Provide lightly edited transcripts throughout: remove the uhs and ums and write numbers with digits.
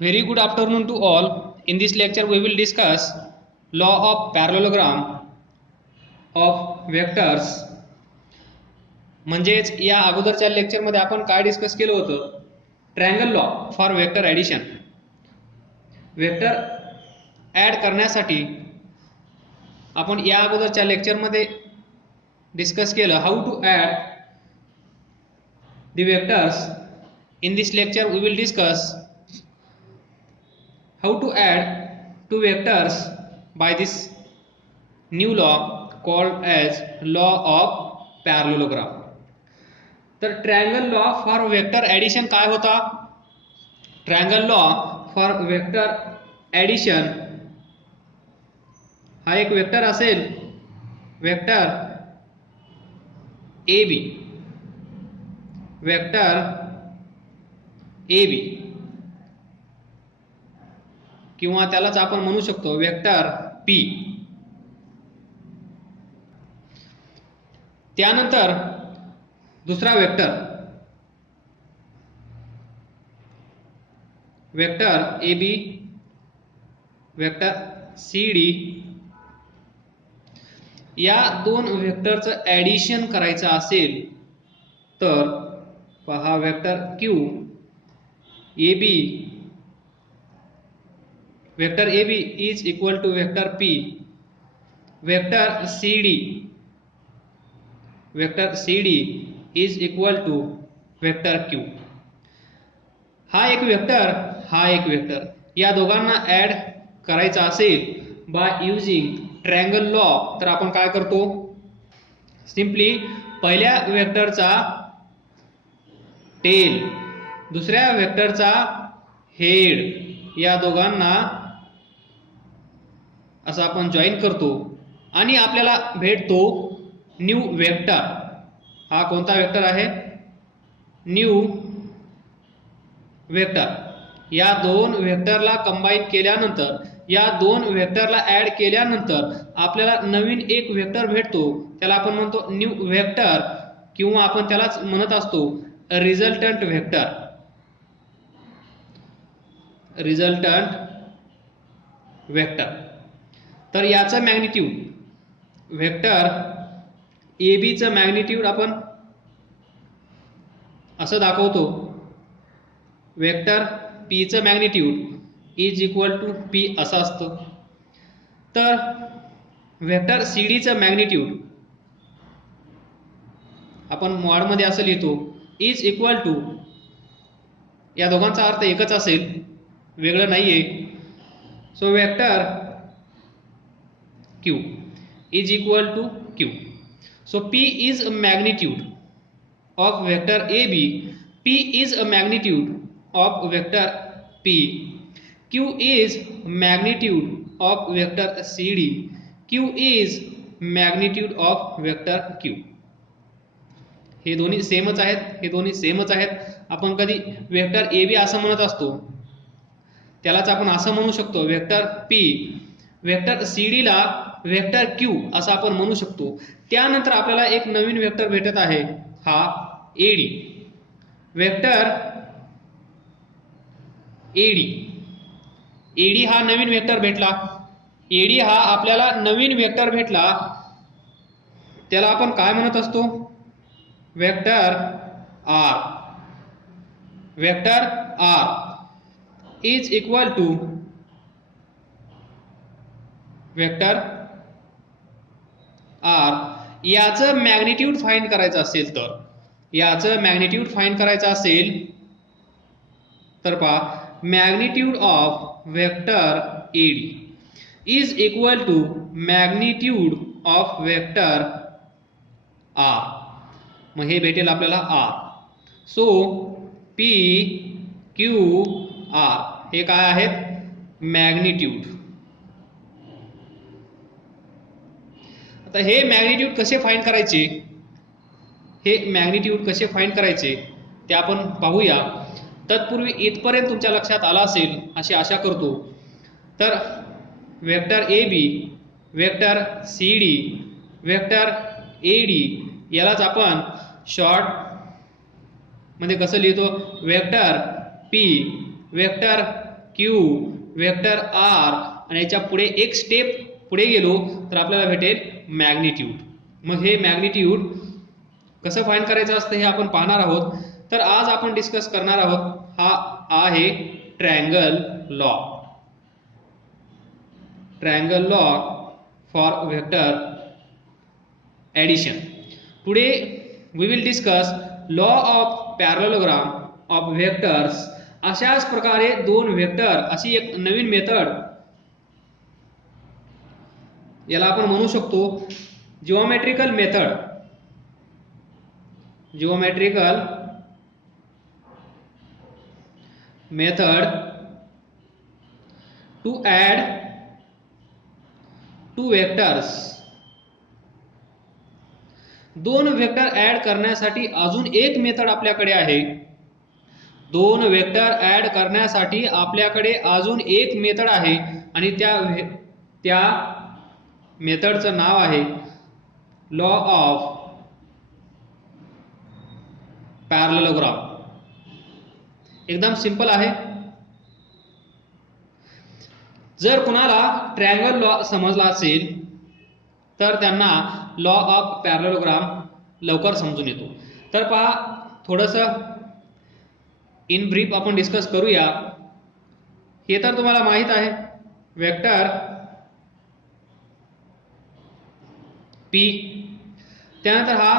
Very good afternoon to all. In this lecture we will discuss law of parallelogram of vectors. म्हणजेच या अगोदरच्या लेक्चरमध्ये आपण काय डिस्कस केलं होतं, triangle law for vector addition. Vector add करण्यासाठी आपण या अगोदरच्या लेक्चरमध्ये डिस्कस केलं how to add the vectors. In this lecture we will discuss how to add two vectors by this new law called as law of parallelogram. तर triangle law for vector addition काय होता? Triangle law for vector addition हा एक vector असेल, vector A B, vector A बी किंवा त्यालाच आपण म्हणू शकतो वेक्टर पी. त्यानंतर दुसरा vector, vector A B, vector C D. या दोन वेक्टरचं ॲडिशन करायचं असेल तर पहा, vector Q A B, vector A B is equal to vector P, vector C D, vector C D is equal to vector Q. हा एक vector, हा एक वेक्टर, या दोघांना ॲड करायचा असेल बाय युजिंग ट्रायंगल लॉ तर आपण काय करतो, सिम्पली पहिल्या वेक्टरचा टेल, दुसऱ्या वेक्टरचा हेड, या दोघांना असं आपण जॉईन करतो आणि आपल्याला भेटतो न्यू वेक्टर. हा कोणता वेक्टर आहे? New vector. या दोन वेक्टरला कंबाईन केल्यानंतर, या दोन वेक्टरला ॲड केल्यानंतर आपल्याला नवीन एक वेक्टर भेटतो, त्याला आपण म्हणतो न्यू वेक्टर किंवा आपण त्यालाच म्हणत असतो रिझल्टंट वेक्टर. Resultant vector. तर याचं मॅग्निट्यूड, वेक्टर ए बीचं मॅग्निट्यूड आपण असं दाखवतो, वेक्टर पीचं magnitude is equal to P असं असतं. तर वेक्टर सी डीचं मॅग्निट्यूड आपण मॉडमध्ये असं लिहितो, इज इक्वल टू, या दोघांचा अर्थ एकच असेल, वेगळं नाहीये. So vector Q is equal to Q. So P is a magnitude of vector AB. P is a magnitude of vector P. Q is magnitude of vector CD. Q is magnitude of vector Q. हे दोन्ही सेमच आहेत, हे दोन्ही सेमच आहेत. आपण कधी वेक्टर ए बी असं म्हणत असतो, त्यालाच आपण असं म्हणू शकतो vector P. Vector C D ला वेक्टर क्यू असं आपण म्हणू शकतो. त्यानंतर आपल्याला एक नवीन वेक्टर भेटत आहे, हा एडी. वेक्टर एडी, एडी हा नवीन वेक्टर भेटला. एडी हा आपल्याला नवीन वेक्टर भेटला, त्याला आपण काय म्हणत असतो? Vector R. Vector R is equal to vector R. याचं मॅग्निट्यूड फाइंड करायचं असेल तर, याचं मॅग्निट्यूड फाइंड करायचं असेल तर पहा, magnitude of vector AD is equal to magnitude of vector R. मग हे भेटेल आपल्याला R. So P Q R हे काय आहेत? मॅग्निट्यूड. आता हे मॅग्निट्यूड कसे फाइंड करायचे, हे मॅग्निट्यूड कसे फाइंड करायचे ते आपण पाहूया. तत्पूर्वी इथपर्यंत तुमच्या लक्षात आला असेल अशी आशा करतो. तर vector A B, vector C D, vector A D यालाच आपण शॉर्ट मध्ये कसं लिहितो? Vector P, vector Q vector R आणि याच्या पुढे एक स्टेप पुढे गेलो तर आपल्याला भेटेल मॅग्निट्यूड. मग हे मॅग्निट्यूड कसं फाइंड करायचं असतं हे आपण पाहणार आहोत. तर आज आपण डिस्कस करणार आहोत हा आहे triangle law. Triangle law for vector addition. Today we will discuss law of parallelogram of vectors. अशाच प्रकारे दोन वेक्टर अशी एक नवीन मेथड याला आपण म्हणू शकतो geometrical method. Geometrical method to add two vectors. दोन वेक्टर ऍड करण्यासाठी अजून एक मेथड आपल्याकडे आहे. दोन वेक्टर ऍड करण्यासाठी आपल्याकडे अजून एक मेथड आहे आणि त्या मेथडचं नाव आहे लॉ ऑफ पॅरलेलोग्राम. एकदम सिंपल आहे. जर कुणाला ट्रायंगल लॉ समजला असेल तर त्यांना लॉ ऑफ पॅरलेलोग्राम लवकर समजून येतो. तर पहा थोडंसं इन ब्रीफ आपण डिस्कस करूया. हे तर तुम्हाला माहित आहे वेक्टर पी, त्यानंतर हा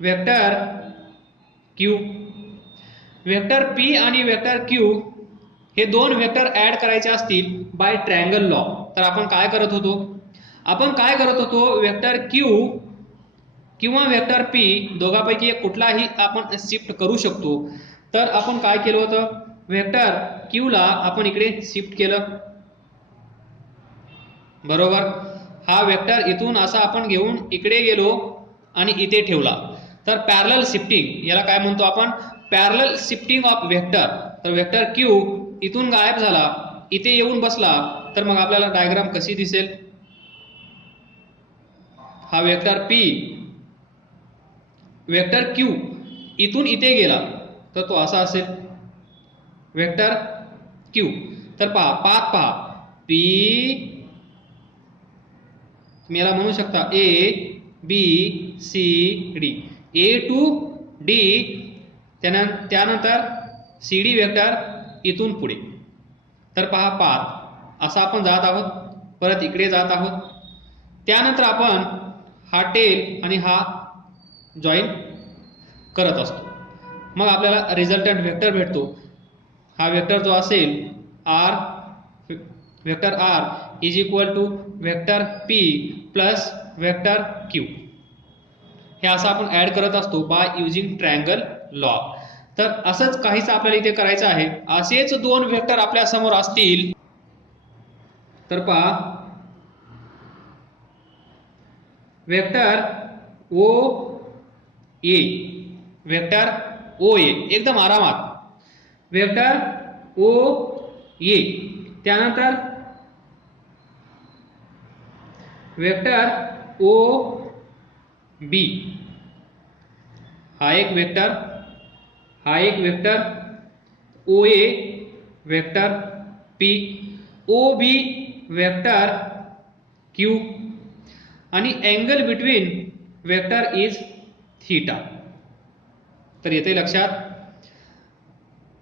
वेक्टर क्यू. वेक्टर पी आणि वेक्टर क्यू हे दोन वेक्टर ऍड करायचे असतील बाय ट्रायंगल लॉ तर आपण काय करत होतो? वेक्टर क्यू किंवा वेक्टर पी दोघांपैकी एक कुठलाही आपण शिफ्ट करू शकतो. तर आपण काय केलं होतं? वेक्टर क्यू ला आपण इकडे शिफ्ट केलं, बरोबर. हा वेक्टर इथून असा आपण घेऊन इकडे गेलो आणि इथे ठेवला. तर पॅरलल शिफ्टिंग याला काय म्हणतो आपण? Parallel shifting of vector. तर वेक्टर क्यू इथून गायब झाला, इथे येऊन बसला, तर मग आपल्याला डायग्राम कशी दिसेल? हा वेक्टर पी, वेक्टर क्यू इथून इथे गेला तर तो असा असेल वेक्टर क्यू. तर पहा पाथ पहा पी, तुम्ही याला म्हणू शकता A B C D, A to D, त्यानंतर सी डी वेक्टर इथून पुढे. तर पहा पाथ असा आपण जात आहोत, परत इकडे जात आहोत, त्यानंतर आपण हा टेल आणि हा जॉईन करत असतो. मग आपल्याला रिझल्टंट वेक्टर भेटतो. हा वेक्टर जो असेल R, vector R is equal to vector P plus vector Q. हे असं आपण ऍड करत असतो बाय युजिंग ट्रायंगल लॉ. तर असंच काहीच आपल्याला इथे करायचं आहे. असेच दोन वेक्टर आपल्या समोर असतील तर पहा vector O A, vector O ए, एकदम आरामात वेक्टर ओ ए, त्यानंतर वेक्टर ओ बी, हा एक वेक्टर, हा एक vector O A vector P, O B vector Q आणि angle between vector is theta. तर येते लक्षात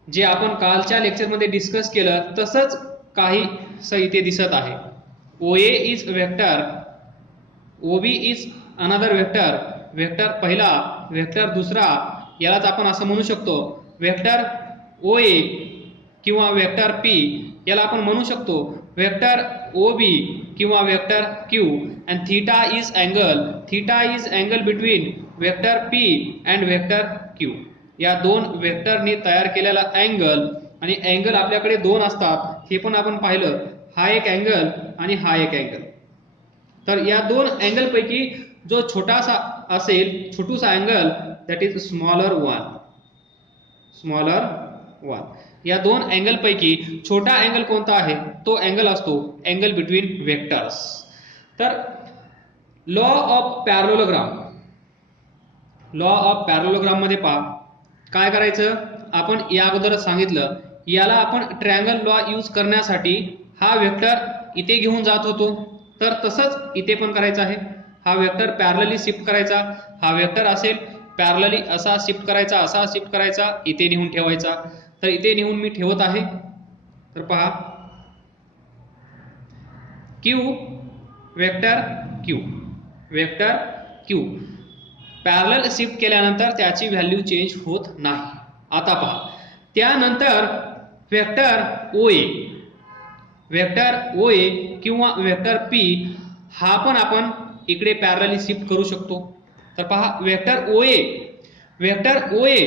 जे आपण कालच्या लेक्चरमध्ये डिस्कस केलं तसंच काही इथे दिसत आहे. O A is vector, O B is another vector, vector पहिला वेक्टर दुसरा, यालाच आपण असं म्हणू शकतो वेक्टर ओ ए किंवा वेक्टर पी, याला आपण म्हणू शकतो वेक्टर ओ बी किंवा vector Q. And theta is angle between vector P and vector Q. या दोन वेक्टरनी तयार केलेला अँगल, आणि अँगल आपल्याकडे दोन असतात हे पण आपण पाहिलं, हा एक अँगल आणि हा एक अँगल. तर या दोन अँगल पैकी जो छोटासा असेल, छोटूसा angle, that is smaller one. या दोन अँगल पैकी छोटा अँगल कोणता आहे? तो अँगल असतो अँगल बिटवीन वेक्टर्स. तर लॉ ऑफ पॅरलेलोग्राम मध्ये पहा काय करायचं. आपण या अगोदरच सांगितलं याला आपण ट्रायंगल लॉ यूज करण्यासाठी हा वेक्टर इथे घेऊन जात होतो, तर तसंच इथे पण करायचं आहे. हा वेक्टर पॅरलली शिफ्ट करायचा, हा वेक्टर असेल पॅरलली असा शिफ्ट करायचा, असा शिफ्ट करायचा, इथे नेऊन ठेवायचा. तर इथे नेऊन मी ठेवत आहे. तर पहा Q vector Q vector Q parallel shift केल्यानंतर त्याची व्हॅल्यू चेंज होत नाही. आता पहा त्यानंतर वेक्टर ओए किंवा वेक्टर पी हा पण आपण इकडे पॅरलली शिफ्ट करू शकतो. तर पहा वेक्टर ओए ओए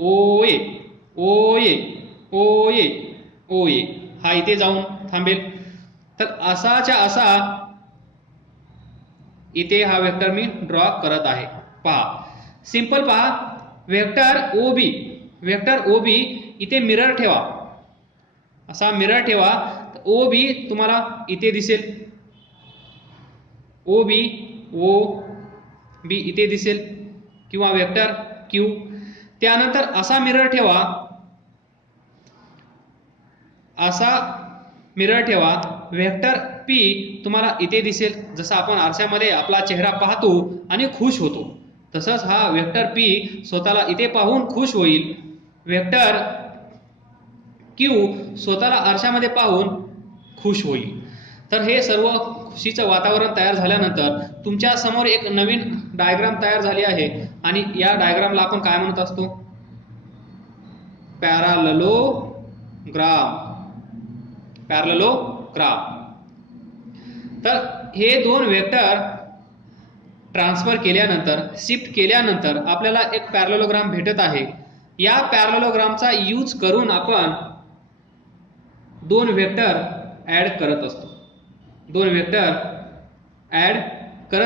ओए ओए ओए ओए हा इथे जाऊन थांबेल. तर असाच्या असा इथे हा वेक्टर मी ड्रॉ करत आहे. पहा सिंपल पहा वेक्टर ओबी इथे मिरर ठेवा, असा मिरर ठेवा. ओबी तुम्हाला इथे दिसेल, ओबी इथे दिसेल किंवा वेक्टर क्यू. त्यानंतर असा मिरर ठेवा, असा मिरर ठेवा. वेक्टर पी तुम्हाला इथे दिसेल. जसं आपण आरशामध्ये आपला चेहरा पाहतो आणि खुश होतो, तसंच हा वेक्टर पी स्वतःला इथे पाहून खुश होईल. वेक्टर क्यू स्वतःला आरशामध्ये पाहून खुश होईल. तर हे सर्व खुशीचं वातावरण तयार झाल्यानंतर तुमच्या समोर एक नवीन डायग्राम तयार झाली आहे आणि या डायग्रामला आपण काय म्हणत असतो? पॅरालेलोग्राम. तर हे दोन वेक्टर ट्रान्सफर केल्यानंतर शिफ्ट केल्यानंतर आपल्याला एक पॅरलेलोग्राम भेटत आहे. या पॅरलेलोग्रामचा यूज करून आपण दोन वेक्टर ऍड करत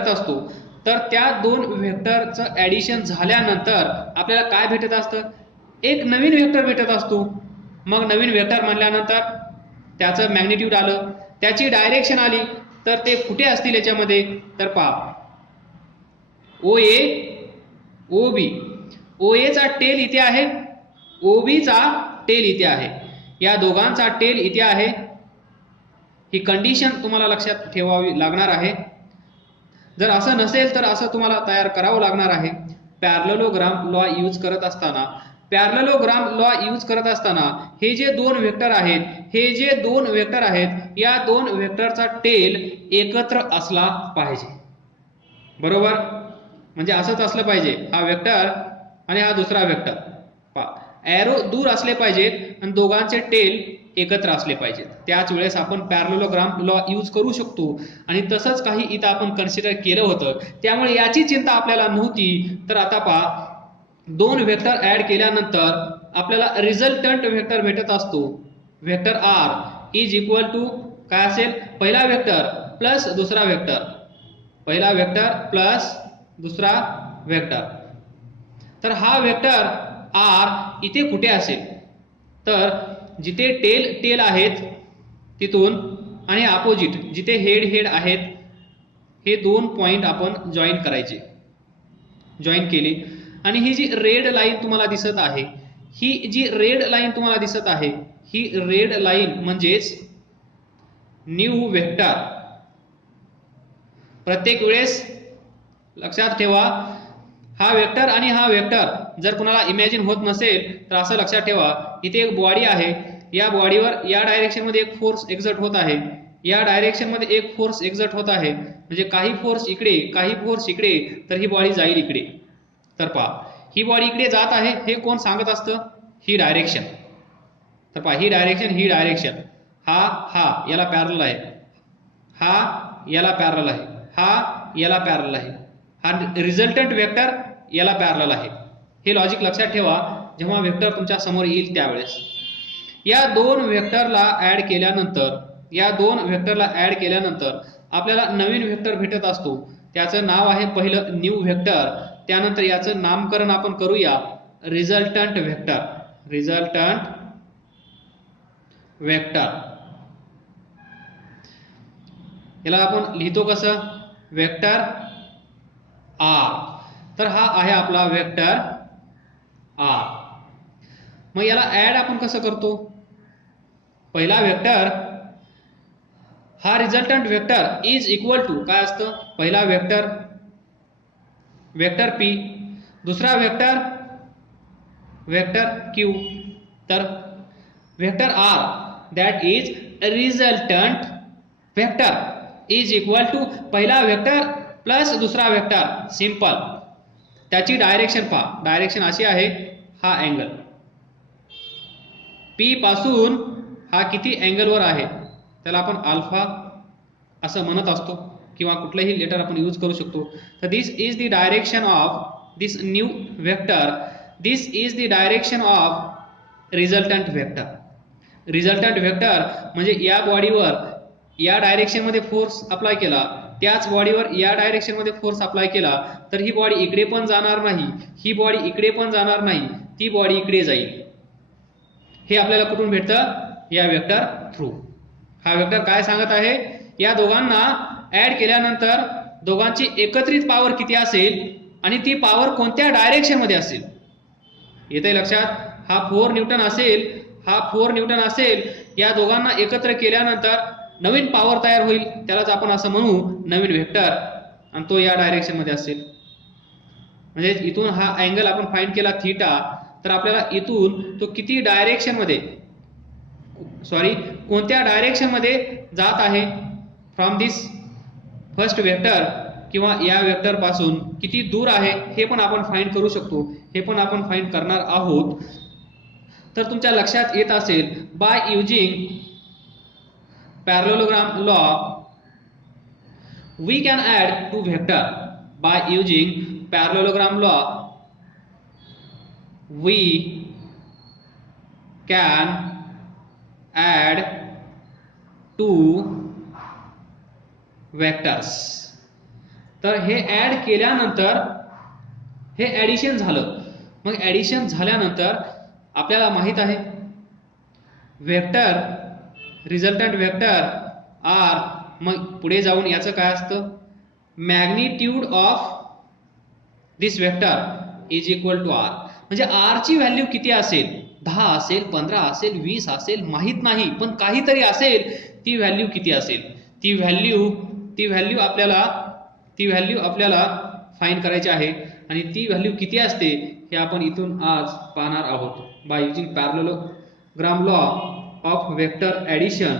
असतो. तर त्या दोन वेक्टरचं ऍडिशन झाल्यानंतर आपल्याला काय भेटत असतं? एक नवीन वेक्टर भेटत असतो. मग नवीन वेक्टर म्हणल्यानंतर त्याचं मॅग्निट्यूड आलं, त्याची डायरेक्शन आली. तर ते कुठे असतील याच्यामध्ये? तर पहा OA OB, OA चा टेल इथे आहे, OB चा टेल इथे आहे. या दोघांचा टेल इथे आहे. ही कंडिशन तुम्हाला लक्षात ठेवावी लागणार आहे. जर असं नसेल तर असं तुम्हाला तयार करावं लागणार आहे. पॅरलेलोग्राम लॉ यूज करत असताना हे जे दोन वेक्टर आहेत, या दोन वेक्टरचा टेल एकत्र असला पाहिजे. बरोबर? म्हणजे असंच असलं पाहिजे, हा वेक्टर आणि हा दुसरा वेक्टर. पहा एरो दूर असले पाहिजेत आणि दोघांचे टेल एकत्र असले पाहिजेत. त्याच वेळेस आपण पॅरलेलोग्राम लॉ यूज करू शकतो. आणि तसंच काही इथं आपण कन्सिडर केलं होतं, त्यामुळे याची चिंता आपल्याला नव्हती. तर आता पहा दोन वेक्टर ऍड केल्यानंतर आपल्याला रिझल्टंट वेक्टर भेटत असतो. Vector R is equal to काय असेल? पहिला वेक्टर प्लस दुसरा वेक्टर, पहिला वेक्टर प्लस दुसरा वेक्टर. तर हा वेक्टर आर इथे कुठे असेल? तर जिथे टेल आहेत तिथून आणि अपोजिट जिथे हेड आहेत, हे दोन पॉइंट आपण जॉईन केले. आणि ही जी रेड लाईन तुम्हाला दिसत आहे, ही रेड लाईन म्हणजेच न्यू वेक्टर. प्रत्येक वेळेस लक्षात ठेवा, हा वेक्टर आणि हा वेक्टर जर कुणाला इमॅजिन होत नसेल तर असं लक्षात ठेवा, इथे एक बॉडी आहे. या बॉडीवर या डायरेक्शन मध्ये एक फोर्स एक्झर्ट होत आहे, या डायरेक्शन मध्ये एक फोर्स एक्झर्ट होत आहे. म्हणजे काही फोर्स इकडे, काही फोर्स इकडे, तर ही बॉडी जाईल इकडे. तर पहा ही बॉडी इकडे जात आहे, हे कोण सांगत असतं? ही डायरेक्शन. तर पहा ही डायरेक्शन, हा याला पॅरलल आहे, हा याला पॅरलल आहे, हा याला पॅरलल आहे, हा रिझल्टंट वेक्टर याला पॅरलल आहे. हे लॉजिक लक्षात ठेवा जेव्हा वेक्टर तुमच्या समोर येईल त्यावेळेस. या दोन वेक्टरला ऍड केल्यानंतर आपल्याला नवीन वेक्टर भेटत असतो. त्याचं नाव आहे पहिलं न्यू वेक्टर. त्यानंतर याचं नामकरण आपण करूया रिझल्टंट वेक्टर. याला आपण लिहितो कसं? Vector R. तर हा आहे आपला वेक्टर आर. मग याला ऍड आपण कसं करतो? पहिला वेक्टर हा resultant vector is equal to काय असतं? पहिला वेक्टर वेक्टर पी, दुसरा वेक्टर वेक्टर क्यू, तर vector R that is resultant vector is equal to पहिला वेक्टर प्लस दुसरा वेक्टर. सिंपल. त्याची डायरेक्शन पहा. डायरेक्शन अशी आहे, हा अँगल पी पासून हा किती अँगलवर आहे त्याला आपण अल्फा असं म्हणत असतो किंवा कुठलंही लेटर आपण यूज करू शकतो. तर this is the direction of this new vector. This is the direction of resultant vector. Resultant vector म्हणजे या बॉडीवर या डायरेक्शन मध्ये फोर्स अप्लाय केला, त्याच बॉडीवर या डायरेक्शन मध्ये फोर्स अप्लाय केला तर ही बॉडी इकडे पण जाणार नाही, ही बॉडी इकडे पण जाणार नाही, ती बॉडी इकडे जाईल. हे आपल्याला कुठून भेटतं? या वेक्टर थ्रू. हा वेक्टर काय सांगत आहे? या दोघांना ऍड केल्यानंतर दोघांची एकत्रित पॉवर किती असेल आणि ती पॉवर कोणत्या डायरेक्शन मध्ये असेल. येते लक्षात? हा 4 न्यूटन असेल, हा 4 न्यूटन असेल. या दोघांना एकत्र केल्यानंतर नवीन पॉवर तयार होईल, त्यालाच आपण असं म्हणू नवीन वेक्टर, आणि तो या डायरेक्शन मध्ये असेल. म्हणजे इथून हा अँगल आपण फाइंड केला थीटा, तर आपल्याला इथून तो किती डायरेक्शन मध्ये कोणत्या डायरेक्शन मध्ये जात आहे फ्रॉम दिस फर्स्ट वेक्टर किंवा या वेक्टर पासून किती दूर आहे हे पण आपण फाइंड करू शकतो. हे पण आपण फाइंड करणार आहोत. तर तुमच्या लक्षात येत असेल, by using parallelogram law we can add two vector. By using parallelogram law we can add two vectors. तर हे ऍड केल्यानंतर हे ऍडिशन झालं. मग ऍडिशन झाल्यानंतर आपल्याला माहित आहे वेक्टर रिझल्टंट वेक्टर आर, मग पुढे जाऊन याचं काय असतं? Magnitude of this vector is equal to R. म्हणजे आर ची व्हॅल्यू किती असेल? 10 असेल, 15 असेल, 20 असेल, माहित नाही, पण काहीतरी असेल. ती व्हॅल्यू किती असेल? ती व्हॅल्यू आपल्याला फाइंड करायची आहे. आणि ती व्हॅल्यू किती असते हे आपण इथून आज पाहणार आहोत. By using parallelogram law of vector addition.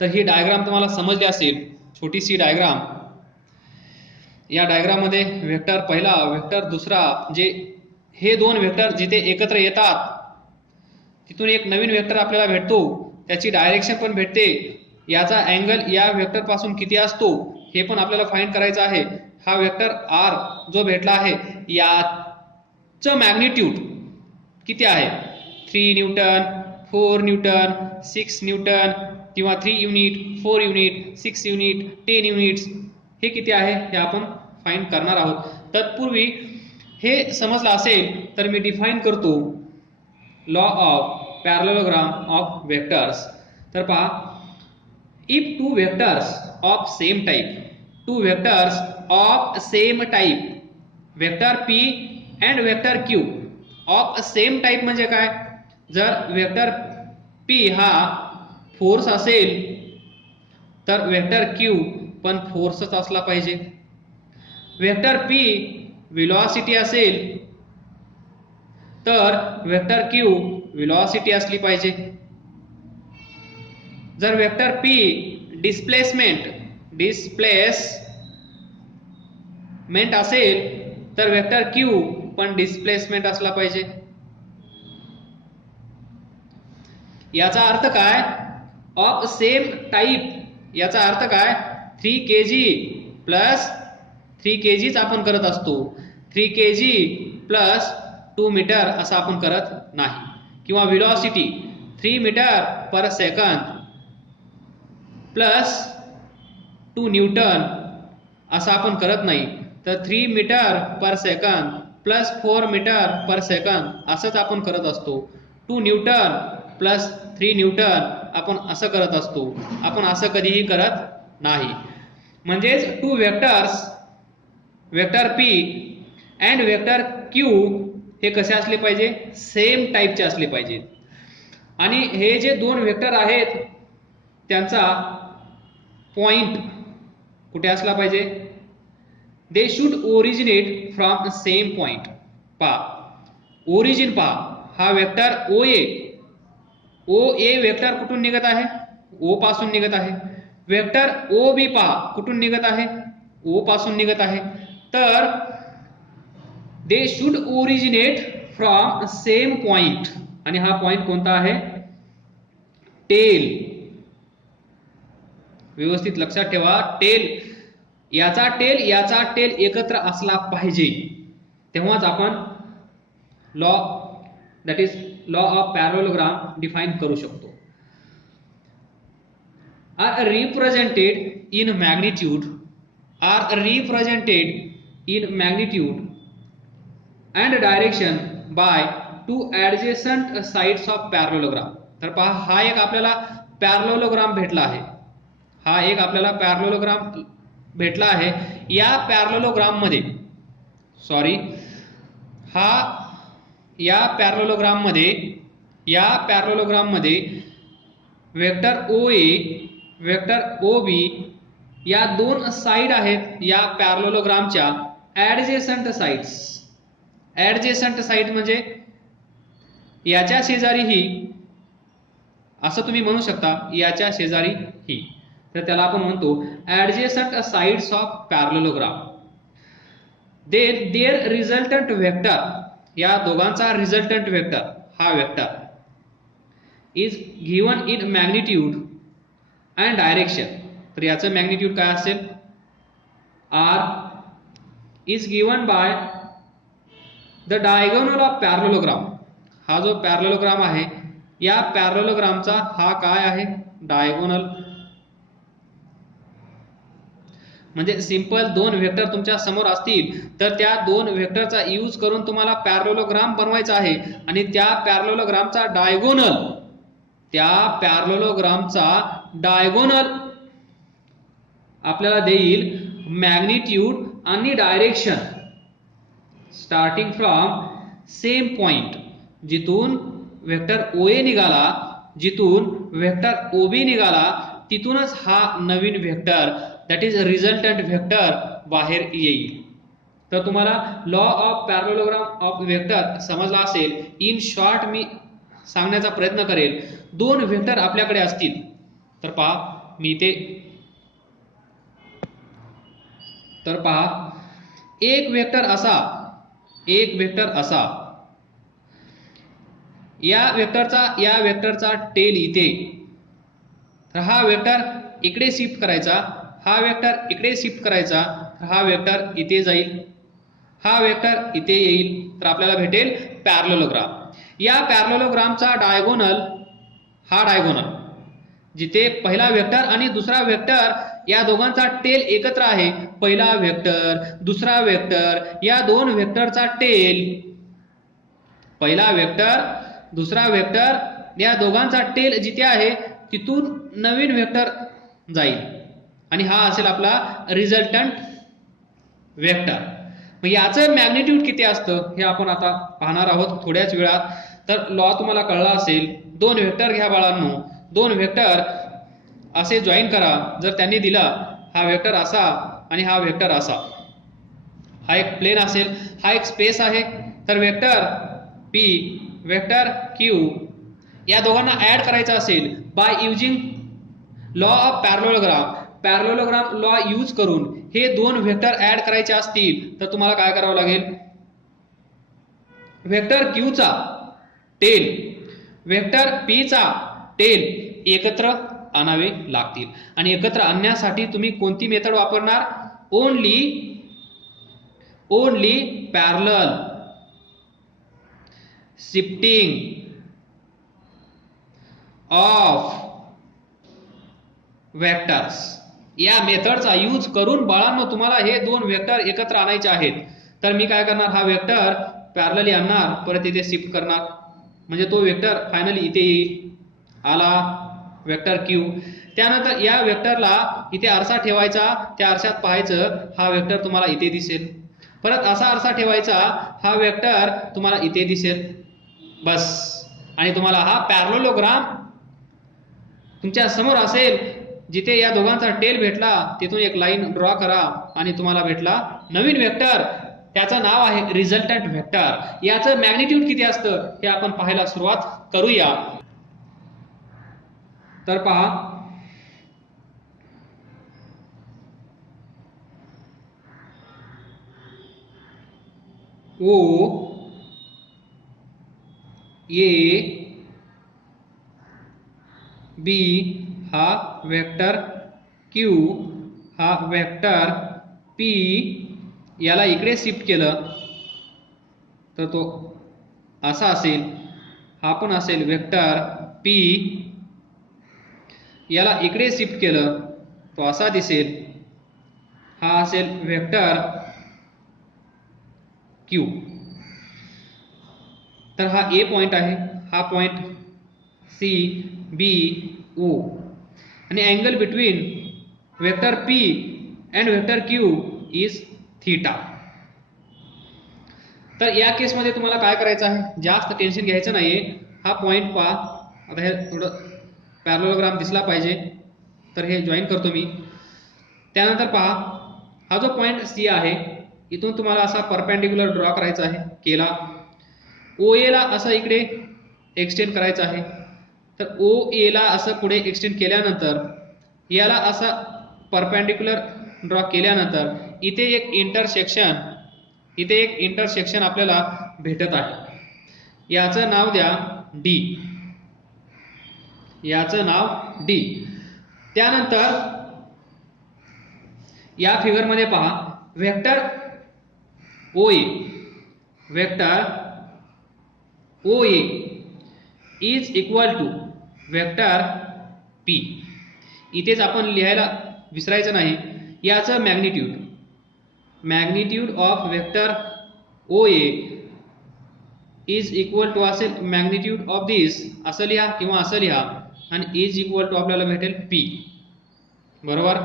तर ही डायग्राम तुम्हाला समजली असेल, छोटीशी डायग्राम. या डायग्राम मध्ये वेक्टर पहिला, वेक्टर दुसरा, जे हे दोन वेक्टर जिथे एकत्र येतात तिथून एक नवीन वेक्टर आपल्याला भेटतो, त्याची डायरेक्शन पण भेटते, याचा अँगल या वेक्टर पासून किती असतो हे पण आपल्याला फाइंड करायचं आहे. हा वेक्टर आर जो भेटला आहे याचं मॅग्निट्यूड किती आहे? 3 न्यूटन, 4 न्यूटन, 6 न्यूटन किंवा 3 युनिट, 4 युनिट, 6 युनिट, 10 युनिट्स, हे किती आहे हे आपण फाइंड करणार आहोत. तत्पूर्वी हे समजलं असेल तर मी डिफाइन करतो law of parallelogram of vectors. तर पहा, if two vectors of same type, vector P and vector Q of same type म्हणजे काय? जर वेक्टर पी हा फोर्स असेल तर वेक्टर क्यू पण फोर्सच असला पाहिजे. वेक्टर पी व्हेलॉसिटी असेल तर वेक्टर क्यू व्हेलॉसिटी असली पाहिजे. जर वेक्टर पी डिस्प्लेसमेंट असेल तर वेक्टर क्यू पण डिस्प्लेसमेंट असला पाहिजे. याचा अर्थ काय? ऑफ सेम टाइप, याचा अर्थ काय? 3 kg प्लस 3 kg आपण करत असतो, 3 kg प्लस 2 मीटर असं आपण करत नाही. किंवा velocity 3 metre per second plus 2 newton असं आपण करत नाही. तर 3 metre per second plus 4 metre per second असंच आपण करत असतो. 2 न्यूटन प्लस 3 न्यूटन आपण असं करत असतो. आपण असं कधीही करत नाही. म्हणजेच two vectors, vector P and vector Q हे कसे असले पाहिजे, सेम टाईपचे असले पाहिजेत. आणि हे जे दोन वेक्टर आहेत त्यांचा पॉइंट कुठे असला पाहिजे, they should originate from same point. पहा ओरिजिन पहा, हा वेक्टर ओ ए वेक्टर कुठून निघत आहे, ओ पासून निघत आहे. वेक्टर ओ बी पहा कुठून निघत आहे, ओ पासून निघत आहे. तर they should originate from same point. आणि हा पॉइंट कोणता आहे, टेल. व्यवस्थित लक्षात ठेवा, याचा टेल एकत्र असला पाहिजे, तेव्हाच आपण लॉ ऑफ पॅरलोग्राम डिफाइन करू शकतो. are represented in magnitude and direction by two adjacent sides of parallelogram. तर पहा हा एक आपल्याला पॅरलोग्राम भेटला आहे. या पॅरलोग्राम मध्ये vector O A vector O बी या दोन साइड आहेत या पॅरलोग्रामच्या ऍडजेसंट साइड म्हणजे याच्या शेजारी ही, असं तुम्ही म्हणू शकता, याच्या शेजारी ही. तर त्याला आपण म्हणतो adjacent sides of parallelogram. Their resultant vector, या दोघांचा रिझल्टंट वेक्टर, हा vector is given in magnitude and direction. तर याचं मॅग्निट्यूड काय असेल, R is given by the diagonal of parallelogram. हा जो पॅरलोग्राम आहे या पॅरलोग्रामचा हा काय आहे, डायगोनल. म्हणजे सिंपल दोन वेक्टर तुमच्या समोर असतील तर त्या दोन वेक्टरचा यूज करून तुम्हाला पॅरलोग्राम बनवायचा आहे. आणि त्या पॅरलोग्रामचा डायगोनल आपल्याला देईल मॅग्निट्यूड आणि direction starting from same point. जिथून वेक्टर ओ ए निघाला, जिथून वेक्टर ओ बी निघाला, तिथूनच हा नवीन vector that is resultant vector बाहेर येईल. तर तुम्हाला law of parallelogram of vector समजला असेल. इन शॉर्ट मी सांगण्याचा प्रयत्न करेल. दोन वेक्टर आपल्याकडे असतील तर पहा एक वेक्टर असा, या वेक्टरचा टेल इथे. तर हा वेक्टर इकडे शिफ्ट करायचा, हा वेक्टर इकडे शिफ्ट करायचा, तर हा वेक्टर इथे जाईल, हा वेक्टर इथे येईल. तर आपल्याला भेटेल पॅरलोग्राम. या पॅरलोग्रामचा डायगोनल, हा डायगोनल जिथे पहिला वेक्टर आणि दुसरा वेक्टर या दोघांचा टेल एकत्र आहे. पहिला वेक्टर, दुसरा वेक्टर, या दोन वेक्टरचा टेल, पहिला वेक्टर, दुसरा वेक्टर, या दोघांचा टेल जिथे आहे तिथून नवीन वेक्टर जाईल. आणि हा असेल आपला रिझल्टंट वेक्टर. मग याचं मॅग्निट्यूड किती असतं हे आपण आता पाहणार आहोत थोड्याच वेळात. तर लॉ तुम्हाला कळला असेल. दोन वेक्टर घ्या बाळांनो, दोन वेक्टर असे जॉईन करा. जर त्यांनी दिला हा वेक्टर असा आणि हा वेक्टर असा, हा एक प्लेन असेल, हा एक स्पेस आहे. तर वेक्टर P, वेक्टर Q या दोघांना ऍड करायचं असेल by using law of parallelogram law use करून हे दोन वेक्टर ऍड करायचे असतील तर तुम्हाला काय करावं लागेल, वेक्टर Q चा टेल, वेक्टर P चा टेल एकत्र आणावे लागतील. आणि एकत्र आणण्यासाठी तुम्ही कोणती मेथड वापरणार, only parallel shifting of vectors या मेथडचा यूज करून बाळांनो तुम्हाला हे दोन वेक्टर एकत्र आणायचे आहेत. तर मी काय करणार, हा वेक्टर पॅरलली आणणार, परत इथे शिफ्ट करणार, म्हणजे तो वेक्टर फायनली इथे येईल, आला वेक्टर Q. त्यानंतर या वेक्टरला इथे आरसा ठेवायचा, त्या आरशात पाहायचं, हा वेक्टर तुम्हाला इथे दिसेल. परत असा ठेवायचा, हा वेक्टर तुम्हाला इथे दिसेल बस, आणि तुम्हाला हा पॅरलोग्राम तुमच्या समोर असेल, जिथे या दोघांचा टेल भेटला तिथून एक लाईन ड्रॉ करा आणि तुम्हाला भेटला नवीन वेक्टर, त्याचं नाव आहे रिझल्टंट वेक्टर. याचं मॅग्निट्यूड किती असतं हे आपण पाहायला सुरुवात करूया. तर पहा, ओ ए बी हा वेक्टर, क्यू हा वेक्टर, पी याला इकडे शिफ्ट केलं तर तो असा असेल, हा पण असेल वेक्टर पी, याला इकडे शिफ्ट केलं तो असा दिसेल, हा असेल वेक्टर क्यू. तर हा ए पॉइंट आहे, हा पॉइंट सी बी ओ, आणि angle between vector P and vector Q is theta. तर या केसमध्ये तुम्हाला काय करायचं आहे, जास्त टेन्शन घ्यायचं नाहीये. हा पॉइंट पहा, आता हे थोडं पॅरलोग्राम दिसला पाहिजे तर हे जॉईन करतो मी. त्यानंतर पहा, हा जो पॉइंट सी आहे इथून तुम्हाला असा परपेंडिक्युलर ड्रॉ करायचा आहे, केला. ओ ए ला असं इकडे एक्सटेंड करायचं आहे, तर ओ ए ला असं पुढे एक्सटेंड केल्यानंतर याला असा परपेंडिक्युलर ड्रॉ केल्यानंतर इथे एक इंटरसेक्शन आपल्याला भेटत आहे. याचं नाव द्या डी, याचं नाव डी. त्यानंतर या फिगरमध्ये पहा, vector O A is equal to vector P. इथेच आपण लिहायला विसरायचं नाही, याचं magnitude of vector O A is equal to असेल मॅग्निट्यूड ऑफ दिस, असं लिहा किंवा असं लिहा, आणि इज इक्वल टू आपल्याला भेटेल पी. बरोबर,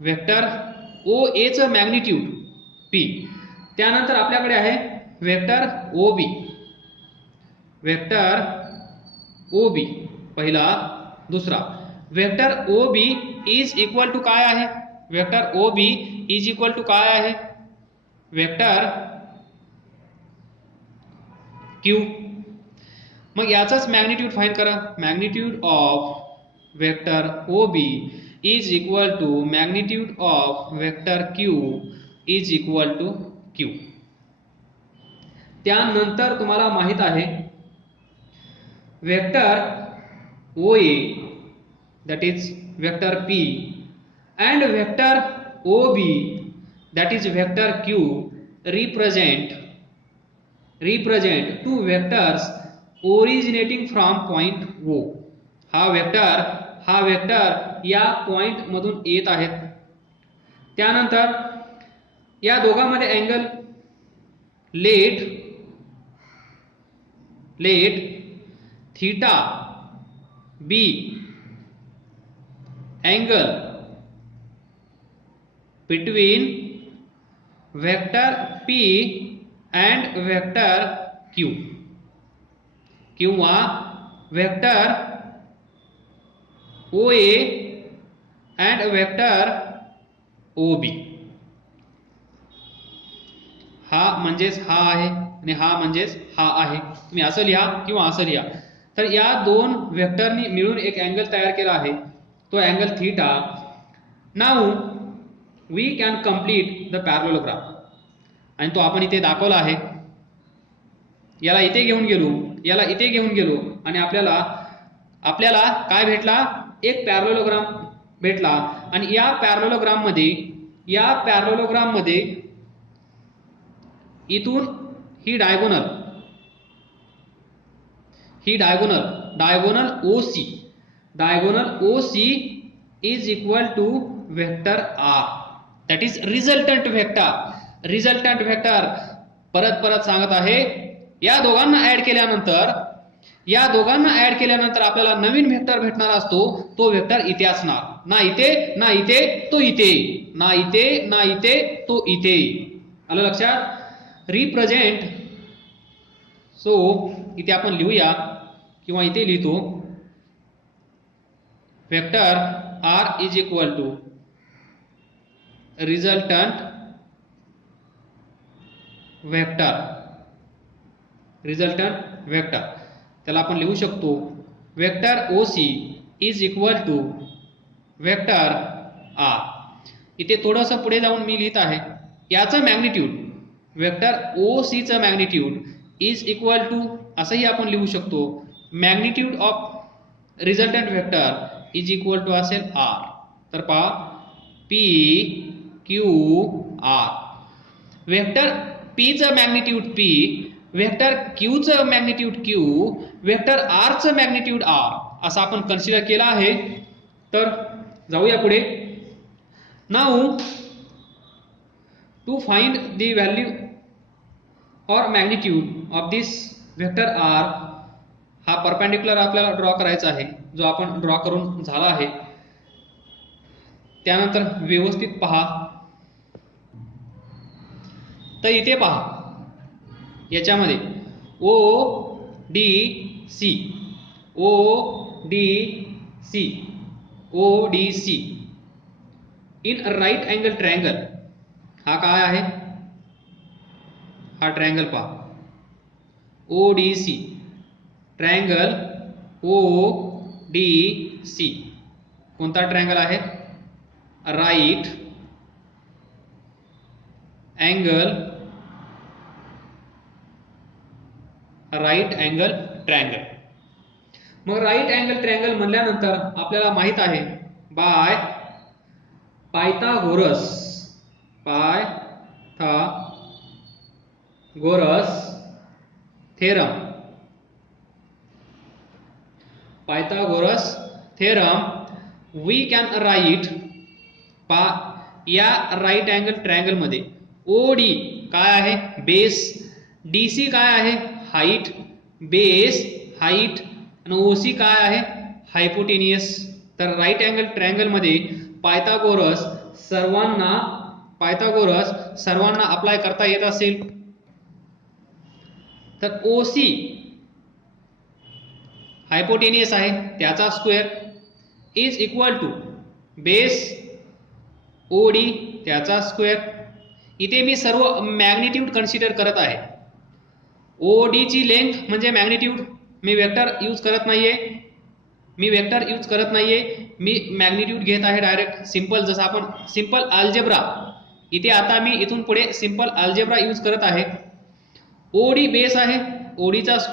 वेक्टर ओ ए चं मॅग्निट्यूड पी. त्यानंतर आपल्याकडे आहे वेक्टर ओ बी, पहिला, दुसरा. Vector O B is equal to काय आहे, vector O B is equal to काय आहे, वेक्टर क्यू. मग याचाच मॅग्निट्यूड फाइंड करा. Magnitude of vector O B is equal to magnitude of vector Q is equal to Q. त्यानंतर तुम्हाला माहित आहे vector O A that is vector p and vector ob that is vector q represent two vectors originating from point o. हा vector या point मधून येत आहेत. त्यानंतर या दोघांमध्ये angle let theta be, angle between vector p and vector q किंवा vector O A and vector O B. हा म्हणजेच हा आहे आणि हा म्हणजेच हा आहे. तुम्ही असं लिहा किंवा असं लिहा. तर या दोन वेक्टरनी मिळून एक अँगल तयार केला आहे, तो angle theta. Now we can complete the parallelogram, आणि तो आपण इथे दाखवला आहे. याला इथे घेऊन गेलो, याला इथे घेऊन गेलो, आणि आपल्याला काय भेटला, एक पॅरलोग्राम भेटला. आणि या पॅरलोग्राम मध्ये इथून ही diagonal O C is equal to vector R, that is resultant vector. परत सांगत आहे, या दोघांना ऍड केल्यानंतर आपल्याला नवीन वेक्टर भेटणार असतो. तो वेक्टर इथे असणार, ना इथे तो इथे. आलं लक्षात? रिप्रेझेंट, सो इथे आपण लिहूया किंवा इथे लिहितो vector R is equal to resultant vector, resultant vector, त्याला आपण लिहू शकतो vector O C is equal to vector R. इथे थोडंसं पुढे जाऊन मी लिहित आहे याचं मॅग्निट्यूड, वेक्टर ओ सी चं मॅग्निट्यूड इज इक्वल टू असंही आपण लिहू शकतो magnitude of resultant vector is equal to असेल आर. तर पहा P Q R, vector P चं मॅग्निट्यूड पी, वेक्टर क्यू चं मॅग्निट्यूड क्यू, वेक्टर आर चं मॅग्निट्यूड आर, असं आपण कन्सिडर केला आहे. तर जाऊया पुढे. Now to find the value or magnitude of this vector R, हा परपेंडिक्युलर आपल्याला ड्रॉ करायचा आहे जो आपण ड्रॉ करून झाला आहे. त्यानंतर व्यवस्थित पहा. तर इथे पहा याच्यामध्ये O D C, O D C, O D C in right angle triangle, हा काय आहे? हा ट्रायंगल पहा O D C, triangle O D C, कोणता ट्रायंगल आहे? Right angle, right angle triangle. मग राईट अँगल ट्रायंगल म्हणल्यानंतर आपल्याला माहित आहे by Pythagoras, Pythagoras theorem, Pythagoras theorem we can write, या राईट अँगल ट्रायंगल मध्ये ओडी काय आहे? बेस, डीसी काय आहे? हाईट, बेस हाईट, आणि ओसी काय आहे? हायपोटेनियस. तर राईट अँगल ट्रायंगल मध्ये पायथागोरस सर्वांना अप्लाय करता येत असेल. तर ओसी हायपोटेनियस आहे त्याचा square is equal to base OD त्याचा स्क्वेअर. इथे मी सर्व मॅग्निट्यूड कन्सिडर करत आहे. ओडी ची लेंथ म्हणजे मॅग्निट्यूड, मी वेक्टर यूज करत नाहीये, मी मॅग्निट्यूड घेत आहे डायरेक्ट सिंपल, जसं आपण सिंपल अल्जेब्रा, इथे आता मी इथून पुढे सिंपल अल्जेब्रा यूज करत आहे. ओडी बेस आहे, ओडीचा